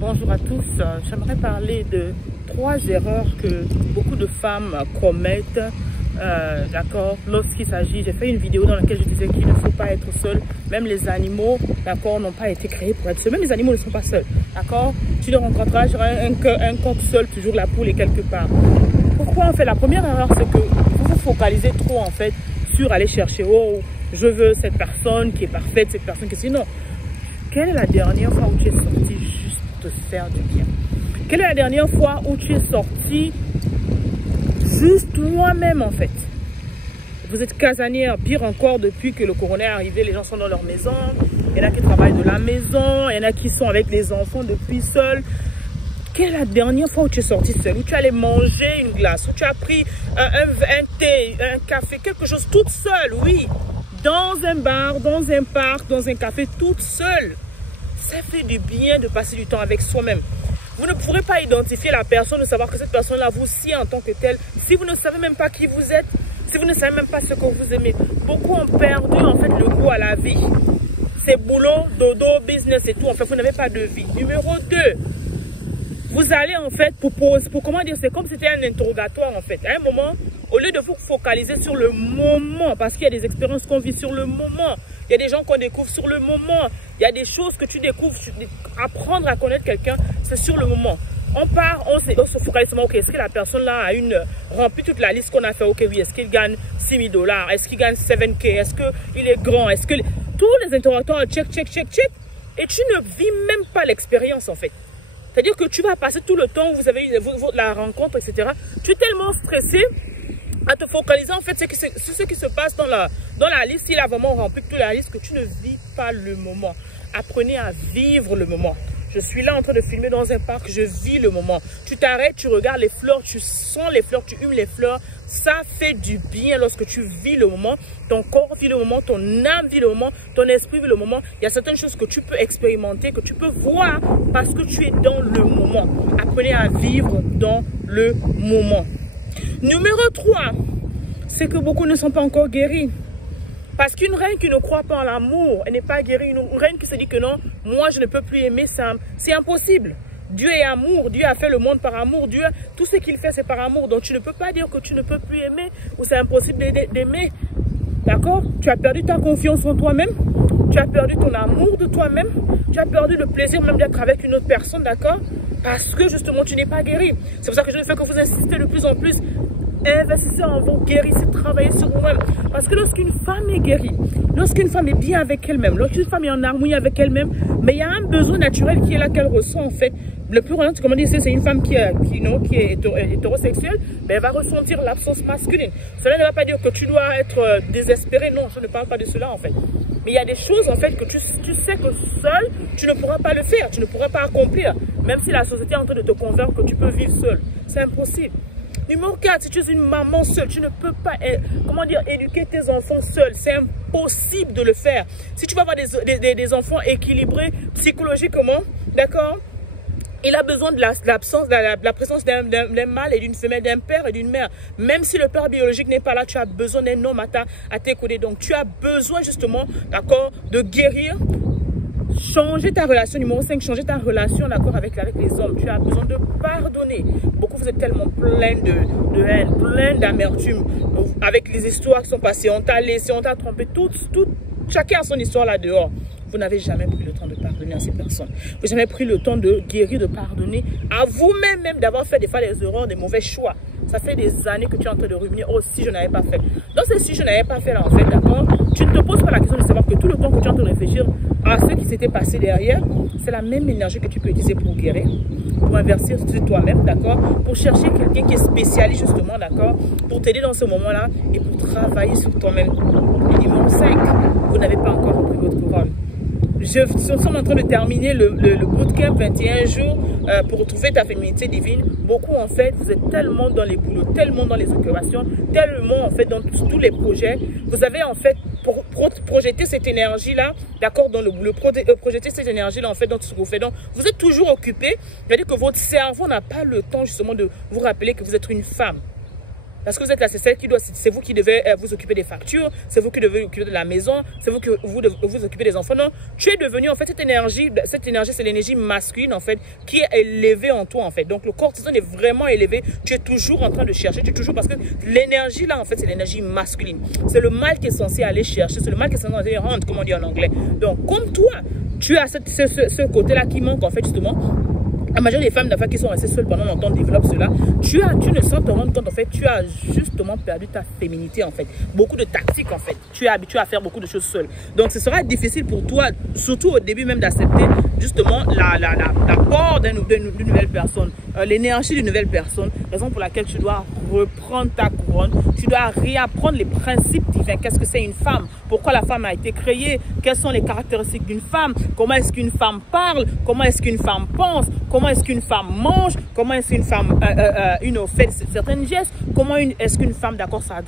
Bonjour à tous, j'aimerais parler de 3 erreurs que beaucoup de femmes commettent, d'accord, lorsqu'il s'agit, j'ai fait une vidéo dans laquelle je disais qu'il ne faut pas être seul, même les animaux, d'accord, n'ont pas été créés pour être seuls, même les animaux ne sont pas seuls, d'accord, tu les rencontreras, j'aurai un coq seul, toujours la poule est quelque part. Pourquoi on fait la première erreur, c'est que vous vous focalisez trop en fait sur aller chercher, oh, je veux cette personne qui est parfaite, cette personne qui est sinon. Quelle est la dernière fois où tu es sorti juste te faire du bien? Quelle est la dernière fois où tu es sorti juste toi-même en fait? Vous êtes casanière, pire encore depuis que le corona est arrivé, les gens sont dans leur maison, il y en a qui travaillent de la maison, il y en a qui sont avec les enfants depuis seuls. Quelle est la dernière fois où tu es sorti seul, où tu allais manger une glace, où tu as pris un thé, un café, quelque chose toute seule, oui, dans un bar, dans un parc, dans un café, toute seule? Ça fait du bien de passer du temps avec soi-même. Vous ne pourrez pas identifier la personne, de savoir que cette personne-là vous sied en tant que telle, si vous ne savez même pas qui vous êtes, si vous ne savez même pas ce que vous aimez. Beaucoup ont perdu en fait le goût à la vie. C'est boulot, dodo, business et tout. En fait, vous n'avez pas de vie. Numéro 2, vous allez en fait pour comment dire, c'est comme si c'était un interrogatoire en fait. À un moment, au lieu de vous focaliser sur le moment, parce qu'il y a des expériences qu'on vit sur le moment, il y a des gens qu'on découvre sur le moment, il y a des choses que tu découvres, apprendre à connaître quelqu'un, c'est sur le moment. On part, on se focalise sur, ok, est-ce que la personne là a rempli toute la liste qu'on a fait, ok, oui, est-ce qu'il gagne $6,000, est-ce qu'il gagne 7K, est-ce qu'il est grand, est-ce que... Tous les interrogatoires, check, et tu ne vis même pas l'expérience en fait. C'est-à-dire que tu vas passer tout le temps où vous avez eu la rencontre, etc. Tu es tellement stressé à te focaliser en fait sur ce qui se passe dans la liste. Il a vraiment rempli toute la liste que tu ne vis pas le moment. Apprenez à vivre le moment. Je suis là en train de filmer dans un parc, je vis le moment. Tu t'arrêtes, tu regardes les fleurs, tu sens les fleurs, tu humes les fleurs. Ça fait du bien lorsque tu vis le moment. Ton corps vit le moment, ton âme vit le moment, ton esprit vit le moment. Il y a certaines choses que tu peux expérimenter, que tu peux voir parce que tu es dans le moment. Apprenez à vivre dans le moment. Numéro 3, c'est que beaucoup ne sont pas encore guéris. Parce qu'une reine qui ne croit pas en l'amour, elle n'est pas guérie. Une reine qui se dit que non, moi je ne peux plus aimer, c'est impossible. Dieu est amour, Dieu a fait le monde par amour, Dieu, tout ce qu'il fait c'est par amour. Donc tu ne peux pas dire que tu ne peux plus aimer ou c'est impossible d'aimer. D'accord? Tu as perdu ta confiance en toi-même, tu as perdu ton amour de toi-même, tu as perdu le plaisir même d'être avec une autre personne, d'accord? Parce que justement tu n'es pas guéri. C'est pour ça que je ne fais que vous insister de plus en plus. Investissez en vous, guérissez, travaillez sur vous-même. Parce que lorsqu'une femme est guérie, lorsqu'une femme est bien avec elle-même, lorsqu'une femme est en harmonie avec elle-même, mais il y a un besoin naturel qui est là qu'elle ressent en fait. Le plus important, comme on dit, c'est une femme qui est hétérosexuelle, mais elle va ressentir l'absence masculine. Cela ne va pas dire que tu dois être désespéré, non, je ne parle pas de cela en fait. Mais il y a des choses en fait que tu sais que seul, tu ne pourras pas le faire, tu ne pourras pas accomplir. Même si la société est en train de te convaincre que tu peux vivre seul, c'est impossible. Numéro 4, si tu es une maman seule, tu ne peux pas, comment dire, éduquer tes enfants seuls. C'est impossible de le faire. Si tu vas avoir des enfants équilibrés psychologiquement, d'accord, il a besoin de la présence d'un mâle et d'une femelle, d'un père et d'une mère. Même si le père biologique n'est pas là, tu as besoin d'un homme à tes côtés. Donc, tu as besoin justement, d'accord, de guérir. Changer ta relation, numéro 5, changer ta relation d'accord avec les hommes. Tu as besoin de pardonner. Beaucoup, vous êtes tellement plein de haine, plein d'amertume. Avec les histoires qui sont passées, on t'a laissé, on t'a trompé, chacun a son histoire là dehors. Vous n'avez jamais pris le temps de pardonner à ces personnes. Vous n'avez jamais pris le temps de guérir, de pardonner à vous-même, même d'avoir fait des fois des erreurs, des mauvais choix. Ça fait des années que tu es en train de ruminer, oh si je n'avais pas fait. Donc si je n'avais pas fait là en fait, d'accord, tu ne te poses pas la question de savoir que tout le temps que tu es en train de réfléchir à ce qui s'était passé derrière, c'est la même énergie que tu peux utiliser pour guérir, pour investir sur toi-même, d'accord, pour chercher quelqu'un qui est spécialiste justement, d'accord, pour t'aider dans ce moment-là et pour travailler sur toi-même. Et numéro 5, vous n'avez pas encore repris votre couronne. Nous sommes en train de terminer le bootcamp 21 jours pour retrouver ta féminité divine. Beaucoup en fait, vous êtes tellement dans les boulots, tellement dans les occupations, tellement en fait dans tous les projets. Vous avez en fait projeté cette énergie-là, d'accord, dans le boulot, projeter cette énergie-là en fait dans tout ce que vous faites. Donc, vous êtes toujours occupé. C'est-à-dire que votre cerveau n'a pas le temps justement de vous rappeler que vous êtes une femme. Parce que vous êtes la celle qui doit, c'est vous qui devez vous occuper des factures, c'est vous qui devez vous occuper de la maison, c'est vous qui vous occupez des enfants. Non, tu es devenu en fait cette énergie c'est l'énergie masculine en fait qui est élevée en toi en fait. Donc le cortisol est vraiment élevé, tu es toujours en train de chercher, tu es toujours, parce que l'énergie là en fait c'est l'énergie masculine. C'est le mal qui est censé aller chercher, c'est le mal qui est censé aller rendre, comme on dit en anglais. Donc comme toi, tu as ce côté-là qui manque en fait justement. La majorité des femmes d'affaires qui sont restées seules pendant longtemps développent cela. Tu ne sans te rendre compte, en fait, tu as justement perdu ta féminité, en fait. Beaucoup de tactiques, en fait. Tu es habitué à faire beaucoup de choses seule. Donc, ce sera difficile pour toi, surtout au début même, d'accepter justement l'apport d'une nouvelle personne, l'énergie d'une nouvelle personne. Raison pour laquelle tu dois reprendre ta couronne. Tu dois réapprendre les principes divins. Qu'est-ce que c'est une femme? Pourquoi la femme a été créée? Quelles sont les caractéristiques d'une femme? Comment est-ce qu'une femme parle? Comment est-ce qu'une femme pense? Comment est-ce qu'une femme mange? Comment est-ce qu'une femme fait certains gestes? Comment est-ce qu'une femme, d'accord, ça